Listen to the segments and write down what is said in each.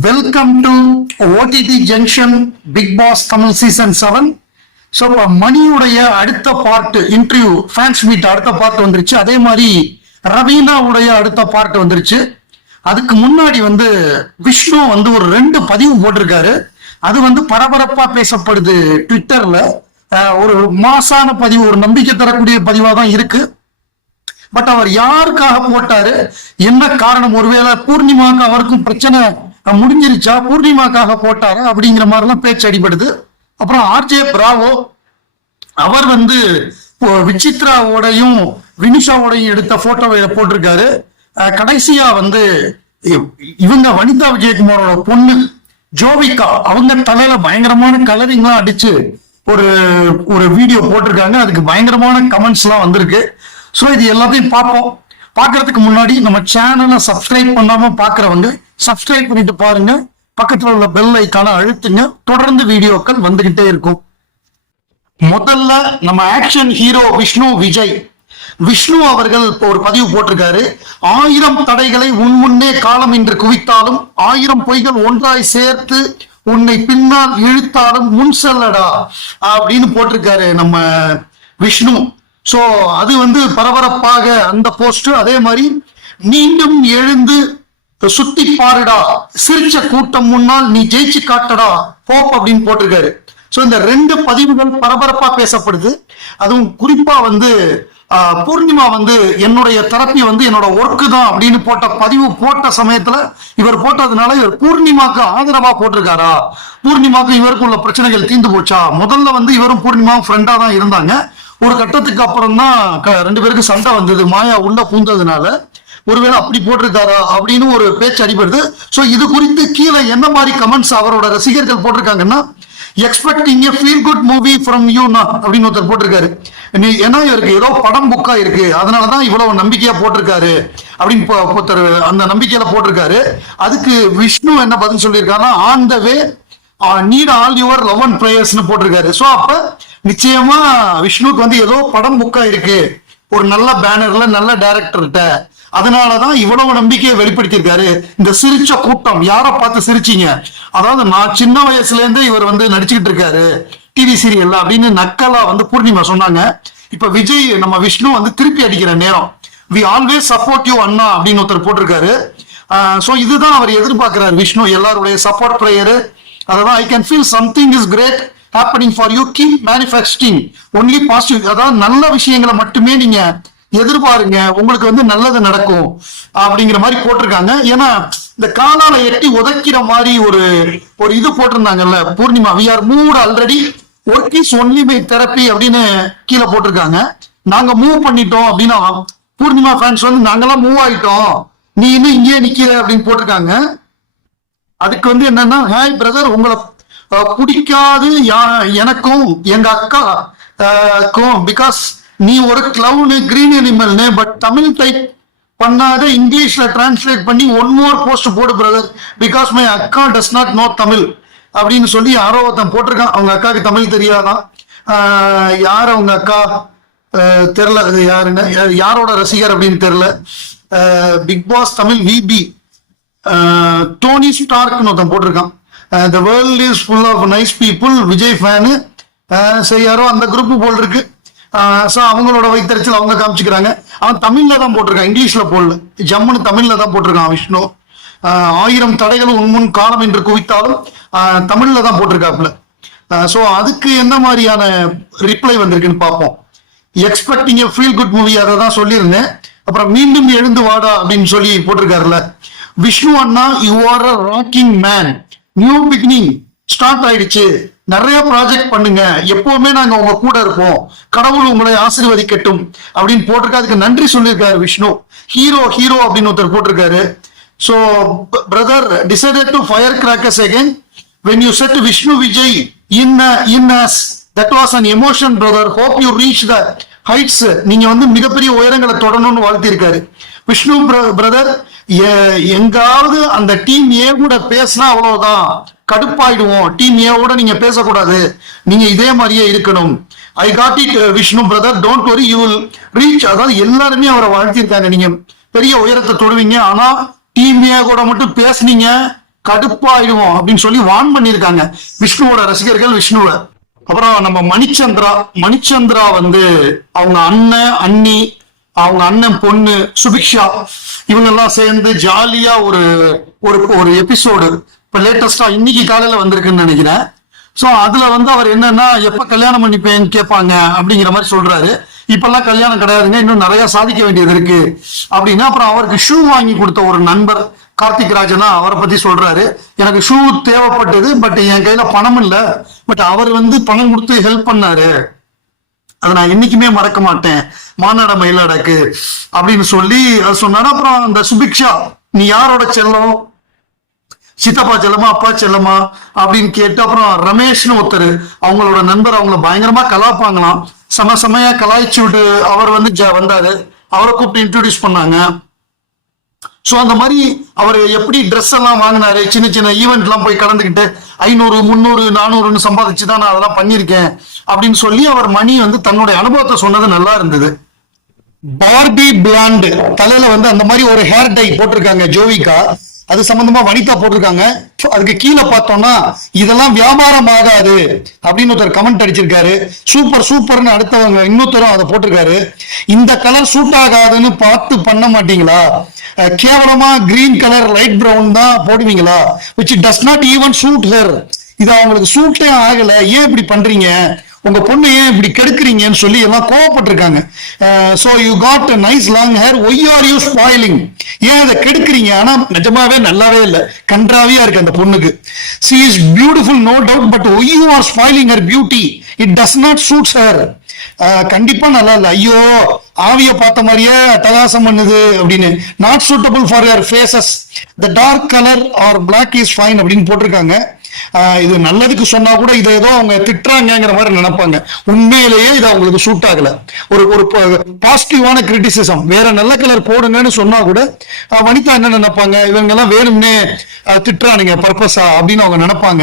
Welcome to OTT junction Bigg Boss Tamil season seven so இப்போ மணியுடைய அடுத்த part interview fans meet அடுத்த part வந்துருச்சு. அதே மாதிரி ரவீனாவுடைய அடுத்த பார்ட் வந்துருச்சு. அதுக்கு முன்னாடி வந்து விஷ்ணு வந்து ஒரு ரெண்டு பதிவு போட்டிருக்காரு. அது வந்து பரபரப்பா பேசப்படுது ட்விட்டர்ல ஒரு மாசான பதிவு ஒரு நம்பிக்கை தரக்கூடிய பதிவாக தான் இருக்கு. பட் அவர் யாருக்காக போட்டாரு? என்ன காரணம்? ஒருவேளை பூர்ணிமாவுக்கு அவருக்கும் பிரச்சனை முடிஞ்சிருச்சா? பூர்ணிமாக்காக போட்டாரா? அப்படிங்கிற மாதிரிலாம் பேச்சு அடிபடுது. அப்புறம் ஆர்ஜே பிராவோ அவர் வந்து விசித்ராவோடையும் வினிஷாவோடையும் எடுத்த போட்டோவை போட்டிருக்காரு. கடைசியா வந்து இவங்க வனிதா விஜயகுமாரோட பொண்ணு ஜோவிகா அவங்க தலையில பயங்கரமான கலரிங்லாம் அடிச்சு ஒரு ஒரு வீடியோ போட்டிருக்காங்க. அதுக்கு பயங்கரமான கமெண்ட்ஸ் எல்லாம் வந்திருக்கு. ஸோ இது எல்லாத்தையும் பார்ப்போம். பார்க்கறதுக்கு முன்னாடி நம்ம சேனலை சப்ஸ்கிரைப் பண்ணாம பாக்குறவங்க சப்ஸ்கிரைப் பண்ணிட்டு பாருங்க. பக்கத்துல உள்ள பெல் ஐக்கான அழுத்துங்க. தொடர்ந்து வீடியோக்கள் வந்துகிட்டே இருக்கும். முதல்ல நம்ம ஆக்ஷன் ஹீரோ விஷ்ணு விஜய். விஷ்ணு அவர்கள் இப்போ ஒரு பதிவு போட்டிருக்காரு. ஆயிரம் தடைகளை உன் முன்னே காலம் என்று குவித்தாலும் ஆயிரம் பொய்கள் ஒன்றாய் சேர்த்து உன்னை பின்னால் இழுத்தாலும் முன் செல்லடா அப்படின்னு போட்டிருக்காரு நம்ம விஷ்ணு. ஸோ அது வந்து பரபரப்பாக அந்த போஸ்ட் அதே மாதிரி மீண்டும் எழுந்து சுத்தி பாருடா சிரிச்ச கூட்டம் முன்னால் நீ ஜெயிச்சு காட்டடா போப் அப்படின்னு போட்டிருக்காரு. ஸோ இந்த ரெண்டு பதிவுகள் பரபரப்பா பேசப்படுது. அதுவும் குறிப்பா வந்து ஆஹ், பூர்ணிமா வந்து என்னுடைய தெரப்பி வந்து என்னோட ஒர்க்கு தான் அப்படின்னு போட்ட பதிவு போட்ட சமயத்துல இவர் போட்டதுனால இவர் பூர்ணிமாக்கு ஆதரவா போட்டிருக்காரா? பூர்ணிமாக்கு இவருக்கு உள்ள பிரச்சனைகள் தீர்ந்து போச்சா? முதல்ல வந்து இவரும் பூர்ணிமாவும் ஃப்ரெண்டா தான் இருந்தாங்க. ஒரு கட்டத்துக்கு அப்புறம் தான் க- ரெண்டு பேருக்கு சண்டை வந்தது மாயா உள்ள பூந்ததுனால. ஒருவேளை அப்படி போட்டிருக்காரா அப்படின்னு ஒரு பேச்சு அடிபடுது. ஸோ இது குறித்து கீழே என்ன மாதிரி கமெண்ட்ஸ் அவரோட ரசிகர்கள் போட்டிருக்காங்கன்னா expecting a feel good movie from you அப்படின்னு ஒருத்தர் போட்டிருக்காரு. நீ ஏன்னா இவருக்கு ஏதோ படம் புக்கா இருக்கு அதனாலதான் இவ்வளவு நம்பிக்கையா போட்டிருக்காரு அப்படின்னு ஒருத்தர் அந்த நம்பிக்கையில போட்டிருக்காரு. அதுக்கு விஷ்ணு என்ன பதில் சொல்லியிருக்காருன்னா on the way need all your love and ப்ரேயர்ஸ்னு போட்டிருக்காரு. ஸோ அப்போ நிச்சயமா விஷ்ணுக்கு வந்து ஏதோ படம் புக்கா இருக்கு ஒரு நல்ல பேனர்ல நல்ல டைரக்டர்கிட்ட அதனாலதான் இவ்வளவு நம்பிக்கையை வெளிப்படுத்தியிருக்காரு. இந்த சிரிச்ச கூட்டம் யாரை பார்த்து சிரிச்சீங்க? அதாவது நான் சின்ன வயசுல இருந்து இவர் வந்து நடிச்சுக்கிட்டு இருக்காரு. டிவி சீரியல்ல அப்படின்னு நக்கலா வந்து பூர்ணிமா சொன்னாங்க. இப்ப விஜய் நம்ம விஷ்ணு வந்து திருப்பி அடிக்கிற நேரம். வி ஆல்வேஸ் சப்போர்ட் யூ அண்ணா அப்படின்னு ஒருத்தர் போட்டிருக்காரு. ஸோ இதுதான் அவர் எதிர்பார்க்கிறார் விஷ்ணு. எல்லாருடைய சப்போர்ட் ப்ரேயரு அதான் I can feel something is great happening for you keep manufacturing only positive அதாவது நல்ல விஷயங்களை மட்டுமே நீங்க எதிர்பாருங்க. உங்களுக்கு வந்து நல்லது நடக்கும். அப்படிங்கிற மாதிரி போட்டிருக்காங்க. ஏன்னா இந்த காலால எட்டி உதைக்கிற மாதிரி ஒரு ஒரு இது போட்டிருந்தாங்கல்ல Poornima. We are move already work is only by therapy அப்படின்னு கீழே போட்டிருக்காங்க. நாங்க மூவ் பண்ணிட்டோம் அப்படின்னா பூர்ணிமா ஃபேன்ஸ் வந்து நாங்கெல்லாம் மூவ் ஆயிட்டோம். நீ இன்னும் இங்கேயே நிக்கிற அப்படின்னு போட்டிருக்காங்க. அதுக்கு வந்து என்னன்னா ஹாய் பிரதர் உங்களை பிடிக்காது யா- எனக்கும் எங்க அக்கா பிகாஸ் நீ ஒரு கிளவுனு கிரீன் அனிமல்னு பட் தமிழ் டைப் பண்ணாத இங்கிலீஷ்ல டிரான்ஸ்லேட் பண்ணி ஒன் மோர் போஸ்ட் போடு பிரதர் பிகாஸ் மை அக்கா டஸ் நாட் நோ தமிழ் அப்படின்னு சொல்லி யாரோ ஒருத்தன் போட்டிருக்கான். அவங்க அக்காவுக்கு தமிழ் தெரியாதான். யார் அவங்க அக்கா? தெரில அது யாருன்னு யாரோட ரசிகர் அப்படின்னு தெரில Bigg Boss Tamil VB Tony ஸ்டார்க்னு ஒருத்தன் போட்டிருக்கான். The world is full of nice people Vijay fan சரி யாரோ அந்த குரூப்பு போல் இருக்கு. ஸோ அவங்களோட வைத்தறிச்சல் அவங்க காமிச்சுக்கிறாங்க. அவன் தமிழில் தான் போட்டிருக்கான். இங்கிலீஷில் போடல. ஜம்முன்னு தமிழில் தான் போட்டிருக்கான் விஷ்ணு. ஆயிரம் தடைகளும் உன்முன் காலம் என்று குவித்தாலும் தமிழில் தான் போட்டிருக்காப்புல. ஸோ அதுக்கு என்ன மாதிரியான ரிப்ளை வந்திருக்குன்னு பார்ப்போம். Expecting a feel good movie அதை தான் சொல்லியிருந்தேன். அப்புறம் மீண்டும் எழுந்து வாடா அப்படின்னு சொல்லி போட்டிருக்காருல. விஷ்ணு அண்ணா you are a rocking man new beginning start ஆயிடுச்சு. நிறைய ப்ராஜெக்ட் பண்ணுங்க. எப்பவுமே நாங்க உங்க கூட இருப்போம். கடவுள் உங்களை ஆசீர்வதிக்கட்டும் அப்படின்னு போட்டிருக்காரு. அதுக்கு நன்றி சொல்லியிருக்காரு விஷ்ணு. ஹீரோ ஹீரோ அப்படின்னு ஒருத்தர் போட்டிருக்காரு. So brother decided to fire crackers again when you set Vishnu Vijay in in as that was an emotion brother hope you reach the heights நீங்க வந்து மிகப்பெரிய உயரங்களை தொடரணும்னு வாழ்த்திருக்காரு விஷ்ணு பிரதர் எங்காவது அந்த டீம் ஏ கூட பேசினா அவ்வளவுதான். கடுப்பாயிடுவோம். டீம் ஏ கூட நீங்க பேசக்கூடாது. நீங்க இதே மாதிரியே இருக்கணும். I got it Vishnu brother don't worry you will reach அதாவது எல்லாருமே அவரை வாழ்த்திருக்காங்க நீங்க பெரிய உயரத்தை தொடுவீங்க. ஆனா டீம் ஏ கூட மட்டும் பேசுனீங்க கடுப்பாயிடுவோம் அப்படின்னு சொல்லி வான் பண்ணியிருக்காங்க. விஷ்ணுவோட ரசிகர்கள் விஷ்ணுவை. அப்புறம் நம்ம மணிச்சந்திரா. மணிச்சந்திரா வந்து அவங்க அண்ணன் அண்ணி அவங்க அண்ணன் பொண்ணு சுபிக்ஷா இவங்க எல்லாம் சேர்ந்து ஜாலியா ஒரு ஒரு ஒரு எபிசோடு இப்ப லேட்டஸ்டா இன்னைக்கு காலையில வந்திருக்குன்னு நினைக்கிறேன். சோ அதுல வந்து அவர் என்னன்னா எப்ப கல்யாணம் பண்ணிப்பேன்னு கேட்பாங்க அப்படிங்கிற மாதிரி சொல்றாரு. இப்பெல்லாம் கல்யாணம் கிடையாதுங்க இன்னும் நிறைய சாதிக்க வேண்டியது இருக்கு அப்படின்னா. அப்புறம் அவருக்கு ஷூ வாங்கி கொடுத்த ஒரு நண்பர் கார்த்திக் ராஜனா அவரை பத்தி சொல்றாரு. எனக்கு ஷூ தேவைப்பட்டது பட் என் கையில பணம் இல்லை. பட் அவர் வந்து பணம் கொடுத்து ஹெல்ப் பண்ணாரு. அதை நான் என்னைக்குமே மறக்க மாட்டேன். மாநாட மயிலாடாக்கு அப்படின்னு சொல்லி அது சொன்னாரு. அப்புறம் அந்த சுபிக்ஷா நீ யாரோட செல்லம்? சித்தப்பா செல்லமா அப்பா செல்லமா? அப்படின்னு கேட்டு அப்புறம் ரமேஷ்னு ஒருத்தர் அவங்களோட நண்பர் அவங்கள பயங்கரமா கலாப்பாங்களாம் சம செமையா கலாய்ச்சி விட்டு அவர் வந்து ஜ- வந்தாரு. அவரை கூப்பிட்டு இன்ட்ரோடியூஸ் பண்ணாங்க. ஸோ அந்த மாதிரி அவர் எப்படி ட்ரெஸ் எல்லாம் வாங்கினாரு? சின்ன சின்ன ஈவெண்ட்லாம் போய் கலந்துக்கிட்டு ஐநூறு முந்நூறு நானூறுன்னு சம்பாதிச்சு தான் நான் அதெல்லாம் பண்ணியிருக்கேன் அப்படின்னு சொல்லி அவர் மணி வந்து தன்னுடைய அனுபவத்தை சொன்னது நல்லா இருந்தது. பார்பி பிளாண்டு தலையில வந்து அந்த மாதிரி ஒரு ஹேர் டை போட்டிருக்காங்க ஜோவிகா. அது சம்பந்தமா வனிதா போட்டிருக்காங்க. அதுக்கு கீழே பார்த்தோம்னா இதெல்லாம் வியாபாரம் ஆகாது அப்படின்னு ஒருத்தர் கமெண்ட் அடிச்சிருக்காரு. சூப்பர் சூப்பர்னு அடுத்தவங்க இன்னொருத்தரும் அதை போட்டிருக்காரு. இந்த கலர் சூட் ஆகாதுன்னு பார்த்து பண்ண மாட்டீங்களா? கேவலமா கிரீன் கலர் லைட் பிரவுன் தான் போடுவீங்களா? Which does not even suit hair இது அவங்களுக்கு சூட்டே ஆகல. ஏன் இப்படி பண்றீங்க? உங்க பொண்ணு ஏன் இப்படி கெடுக்குறீங்கன்னு சொல்லி எல்லாம் கோவப்பட்டிருக்காங்க. So you got nice long hair why are you spoiling ஏன் அதை கெடுக்குறீங்க? ஆனா நிஜமாவே நல்லாவே இல்லை. கன்றாவியா இருக்கு அந்த பொண்ணுக்கு. She is beautiful no doubt but why you are spoiling her beauty it does not suits hair கண்டிப்பா நல்லா இல்லை. ஐயோ ஆவிய பார்த்த மாதிரியே அட்டகாசம் பண்ணுது அப்படின்னு. Not suitable for your faces the dark colour are black is fine அப்படின்னு போட்டிருக்காங்க. இது நல்லதுக்கு சொன்னா கூட இதை ஏதோ அவங்க திட்டுறாங்கங்கிற மாதிரி நினைப்பாங்க. உண்மையிலேயே இது அவங்களுக்கு சூட் ஆகல. ஒரு ஒரு பாசிட்டிவான கிரிட்டிசிசம் வேற நல்ல கலர் போடுங்கன்னு சொன்னா கூட வனிதா என்ன நினைப்பாங்க? இவங்க எல்லாம் வேணும்னே ஆஹ் திட்டுறானுங்க பர்பஸா அப்படின்னு அவங்க நினைப்பாங்க.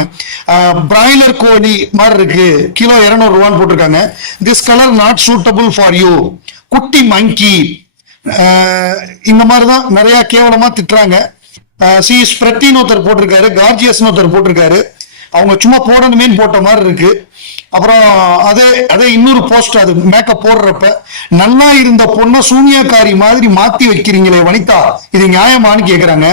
பிராய்லர் கோழி மாதிரி இருக்கு. கிலோ இருநூறு ரூபான்னு போட்டிருக்காங்க. This colour not suitable for you குட்டி மங்கி இந்த மாதிரி தான் நிறைய கேவலமா திட்டுறாங்க. சி ஸ்ப்ரெட்டின்னு ஒருத்தர் போட்டிருக்காரு கார்ஜியஸ்னு ஒருத்தர் போட்டிருக்காரு. அவங்க சும்மா போடணுமேன்னு போட்ட மாதிரி இருக்கு. அப்புறம் அதே அதே இன்னொரு போஸ்ட் அது மேக்கப் போடுறப்ப நல்லா இருந்த பொண்ணை சூனியக்காரி மாதிரி மாத்தி வைக்கிறீங்களே வனிதா இது நியாயமான்னு கேக்குறாங்க.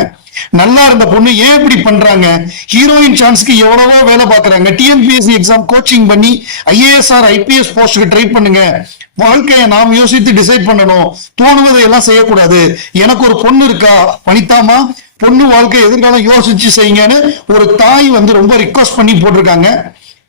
நல்லா இருந்த பொண்ணு ஏன் இப்படி பண்றாங்க? ஹீரோயின் சான்ஸ்க்கு எவ்வளவோ வேலை பாக்குறாங்க. டிஎன்பிஎஸ்சி எக்ஸாம் கோச்சிங் பண்ணி ஐஏஎஸ்ஆர் ஐபிஎஸ் போஸ்டுக்கு ட்ரை பண்ணுங்க. வாழ்க்கையை நாம் யோசித்து டிசைட் பண்ணணும். தோணுவதை எல்லாம் செய்யக்கூடாது. எனக்கு ஒரு பொண்ணு இருக்கா வனிதாமா பொண்ணு வாழ்க்கை எதிர்காலம் யோசிச்சு செய்யுங்கன்னு ஒரு தாய் வந்து ரொம்ப ரிக்வஸ்ட் பண்ணி போட்டிருக்காங்க.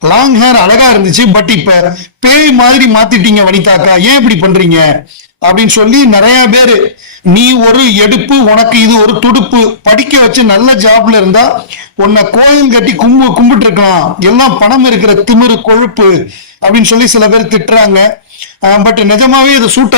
லாங் ஹேர் அழகா இருந்துச்சு பட் இப்ப பேய் மாதிரி மாத்திட்டீங்க வனிதாக்கா. ஏன் இப்படி பண்றீங்க? அப்படின்னு சொல்லி நிறைய பேரு நீ ஒரு எடுப்பு உனக்கு இது ஒரு துடுப்பு. படிக்க வச்சு நல்ல ஜாப்ல இருந்தா உன்னை கோயில் கட்டி கும்பு கும்பிட்டு இருக்கலாம். எல்லாம் பணம் இருக்கிற திமிரு கொழுப்பு. அப்படின்னு சொல்லி சில பேர் திட்டுறாங்க. பட் நிஜமாவே இது சூட்